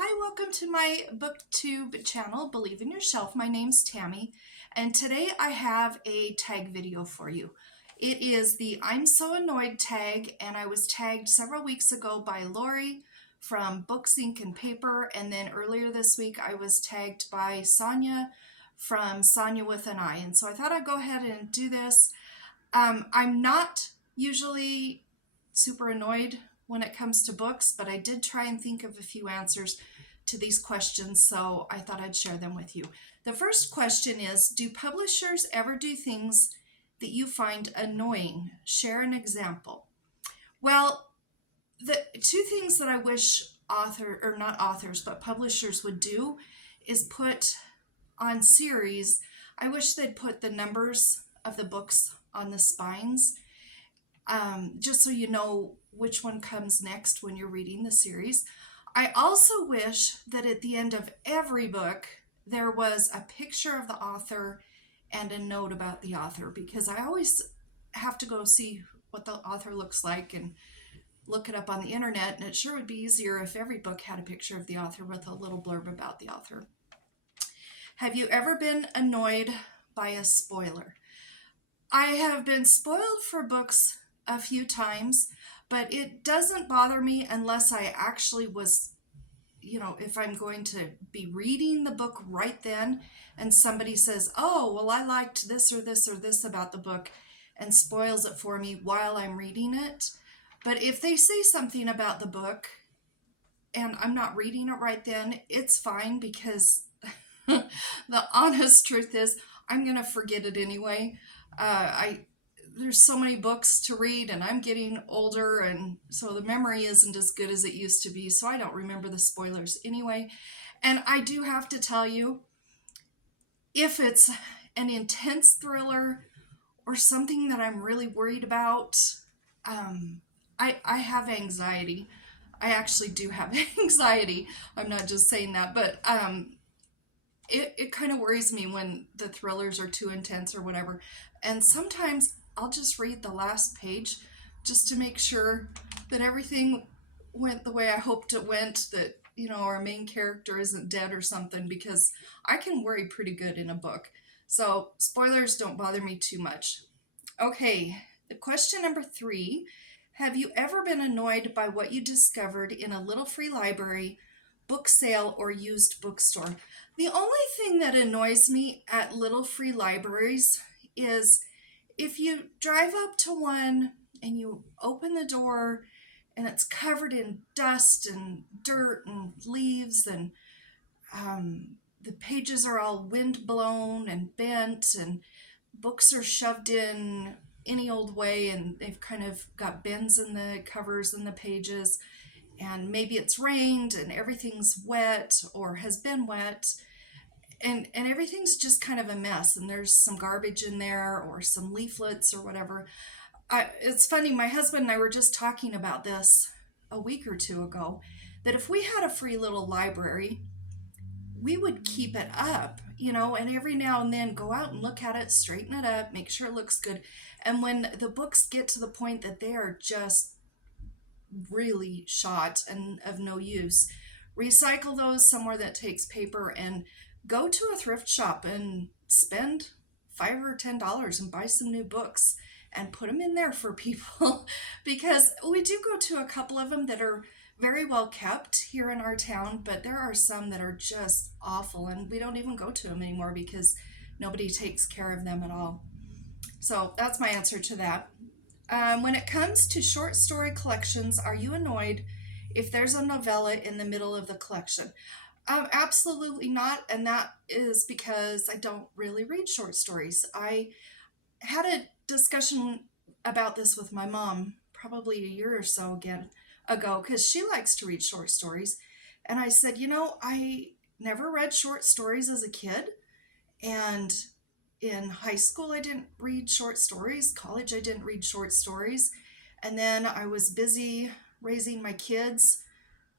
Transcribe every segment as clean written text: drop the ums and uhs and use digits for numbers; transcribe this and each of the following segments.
Hi, welcome to my Booktube channel, Believe in Yourself. My name's Tammy, and today I have a tag video for you. It is the I'm So Annoyed tag, and I was tagged several weeks ago by Laurie from Books, Ink, and Paper, and then earlier this week I was tagged by Sonia from Sonia with an I, and so I thought I'd go ahead and do this. I'm not usually super annoyed when it comes to books, but I did try and think of a few answers to these questions, so I thought I'd share them with you. The first question is, do publishers ever do things that you find annoying? Share an example. Well, the two things that I wish not authors, but publishers would do is put on series, I wish they'd put the numbers of the books on the spines, just so you know which one comes next when you're reading the series. I also wish that at the end of every book there was a picture of the author and a note about the author, because I always have to go see what the author looks like and look it up on the internet, and it sure would be easier if every book had a picture of the author with a little blurb about the author. Have you ever been annoyed by a spoiler? I have been spoiled for books a few times, but it doesn't bother me unless I actually was, if I'm going to be reading the book right then and somebody says, oh, well, I liked this or this or this about the book, and spoils it for me while I'm reading it. But if they say something about the book and I'm not reading it right then, it's fine, because the honest truth is I'm going to forget it anyway. I There's so many books to read, and I'm getting older, and so the memory isn't as good as it used to be, so I don't remember the spoilers anyway. And I do have to tell you, if it's an intense thriller or something that I'm really worried about, I have anxiety. I actually do have anxiety. I'm not just saying that, but it kind of worries me when the thrillers are too intense or whatever. And sometimes I'll just read the last page just to make sure that everything went the way I hoped it went, that, our main character isn't dead or something, because I can worry pretty good in a book. So spoilers don't bother me too much. Okay, the question number 3. Have you ever been annoyed by what you discovered in a little free library, book sale, or used bookstore? The only thing that annoys me at little free libraries is if you drive up to one and you open the door and it's covered in dust and dirt and leaves, and the pages are all wind blown and bent, and books are shoved in any old way, and they've kind of got bends in the covers and the pages, and maybe it's rained and everything's wet or has been wet, and everything's just kind of a mess, and there's some garbage in there or some leaflets or whatever. It's funny, my husband and I were just talking about this a week or two ago, that if we had a free little library, we would keep it up, and every now and then go out and look at it, straighten it up, make sure it looks good. And when the books get to the point that they are just really shot and of no use, recycle those somewhere that takes paper, and go to a thrift shop and spend $5 or $10 and buy some new books and put them in there for people because we do go to a couple of them that are very well kept here in our town, but there are some that are just awful, and we don't even go to them anymore because nobody takes care of them at all. So that's my answer to that. When it comes to short story collections, are you annoyed if there's a novella in the middle of the collection? Absolutely not, and that is because I don't really read short stories. I had a discussion about this with my mom probably a year or so ago, because she likes to read short stories, and I said, I never read short stories as a kid, and in high school I didn't read short stories, college I didn't read short stories, and then I was busy raising my kids,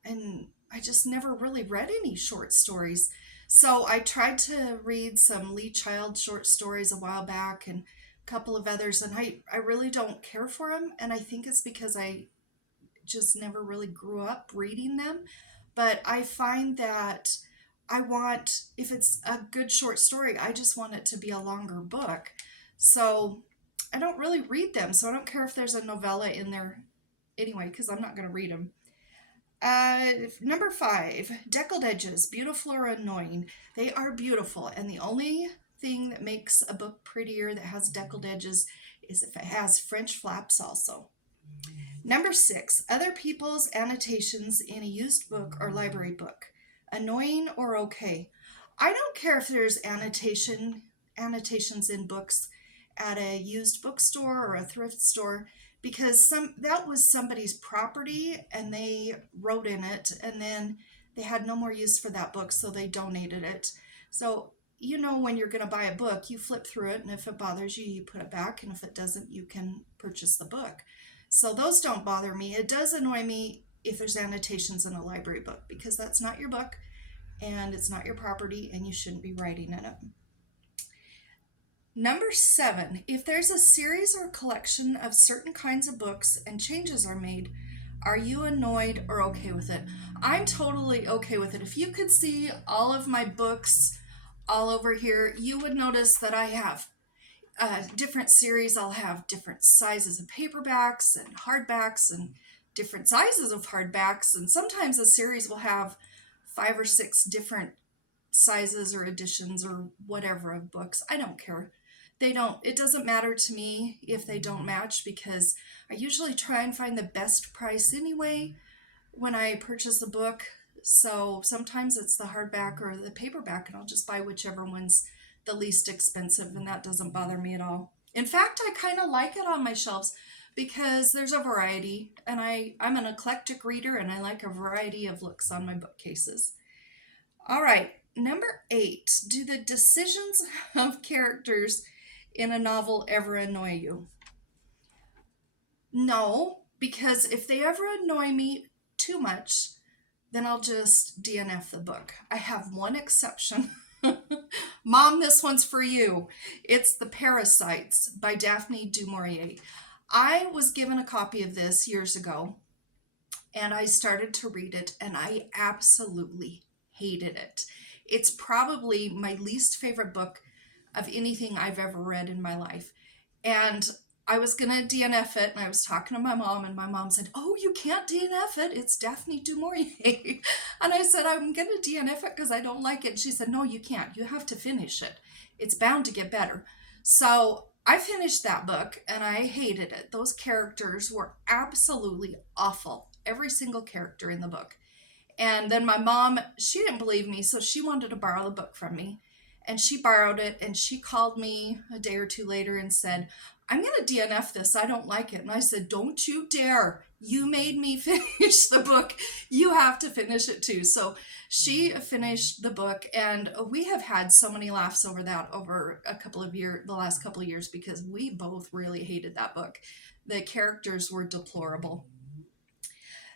and I just never really read any short stories. So I tried to read some Lee Child short stories a while back, and a couple of others, and I really don't care for them, and I think it's because I just never really grew up reading them. but I find that if it's a good short story, I just want it to be a longer book. So I don't really read them. So I don't care if there's a novella in there anyway, because I'm not going to read them. Number 5, deckled edges, beautiful or annoying. They are beautiful, and the only thing that makes a book prettier that has deckled edges is if it has French flaps also. Number 6, other people's annotations in a used book or library book. Annoying or okay? I don't care if there's annotations in books at a used bookstore or a thrift store, because that was somebody's property and they wrote in it, and then they had no more use for that book, so they donated it. So when you're going to buy a book, you flip through it, and if it bothers you, you put it back, and if it doesn't, you can purchase the book. So those don't bother me. It does annoy me if there's annotations in a library book, because that's not your book and it's not your property and you shouldn't be writing in it. Number 7, if there's a series or collection of certain kinds of books and changes are made, are you annoyed or okay with it? I'm totally okay with it. If you could see all of my books all over here, you would notice that I have different series. I'll have different sizes of paperbacks and hardbacks and different sizes of hardbacks. And sometimes a series will have 5 or 6 different sizes or editions or whatever of books. I don't care. It doesn't matter to me if they don't match, because I usually try and find the best price anyway when I purchase a book. So sometimes it's the hardback or the paperback, and I'll just buy whichever one's the least expensive, and that doesn't bother me at all. In fact, I kind of like it on my shelves because there's a variety, and I'm an eclectic reader, and I like a variety of looks on my bookcases. All right, number 8, do the decisions of characters in a novel ever annoy you? No, because if they ever annoy me too much, then I'll just DNF the book. I have one exception. Mom, this one's for you. It's The Parasites by Daphne du Maurier. I was given a copy of this years ago, and I started to read it, and I absolutely hated it. It's probably my least favorite book of anything I've ever read in my life. And I was going to DNF it, and I was talking to my mom, and my mom said, "Oh, you can't DNF it. It's Daphne du Maurier." And I said, "I'm going to DNF it because I don't like it." And she said, "No, you can't. You have to finish it. It's bound to get better." So I finished that book, and I hated it. Those characters were absolutely awful. Every single character in the book. And then my mom, she didn't believe me, so she wanted to borrow the book from me. And she borrowed it, and she called me a day or two later and said, "I'm going to DNF this. I don't like it." And I said, "Don't you dare. You made me finish the book. You have to finish it too." So she finished the book, and we have had so many laughs over that over the last couple of years, because we both really hated that book. The characters were deplorable.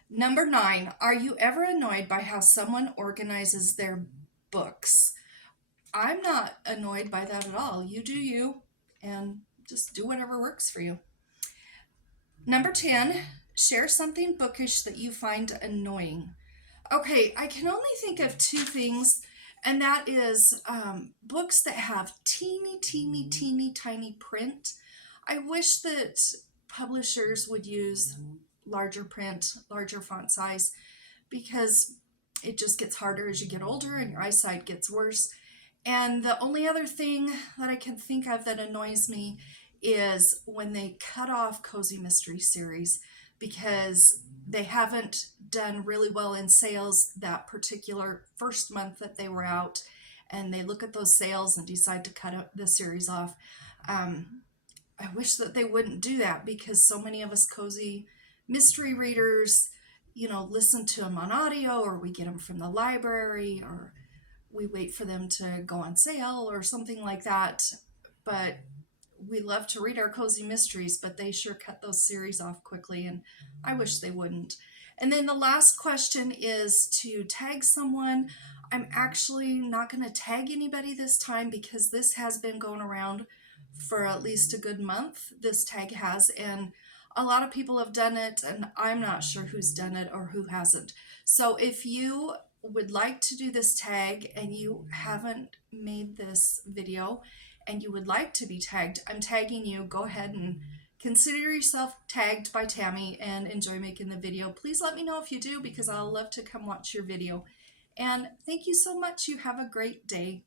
Number 9, are you ever annoyed by how someone organizes their books? I'm not annoyed by that at all. You do you, and just do whatever works for you. Number 10, share something bookish that you find annoying. Okay, I can only think of 2 things, and that is books that have teeny, teeny, teeny, tiny print. I wish that publishers would use larger print, larger font size, because it just gets harder as you get older and your eyesight gets worse. And the only other thing that I can think of that annoys me is when they cut off Cozy Mystery Series, because they haven't done really well in sales that particular first month that they were out, and they look at those sales and decide to cut the series off. I wish that they wouldn't do that, because so many of us cozy mystery readers, listen to them on audio, or we get them from the library, or we wait for them to go on sale or something like that. But we love to read our cozy mysteries, but they sure cut those series off quickly, and I wish they wouldn't. And then the last question is to tag someone. I'm actually not going to tag anybody this time, because this has been going around for at least a good month. This tag has, and a lot of people have done it, and I'm not sure who's done it or who hasn't. So if you would like to do this tag and you haven't made this video and you would like to be tagged, I'm tagging you. Go ahead and consider yourself tagged by Tammy and enjoy making the video. Please let me know if you do, because I'll love to come watch your video. And thank you so much. You have a great day.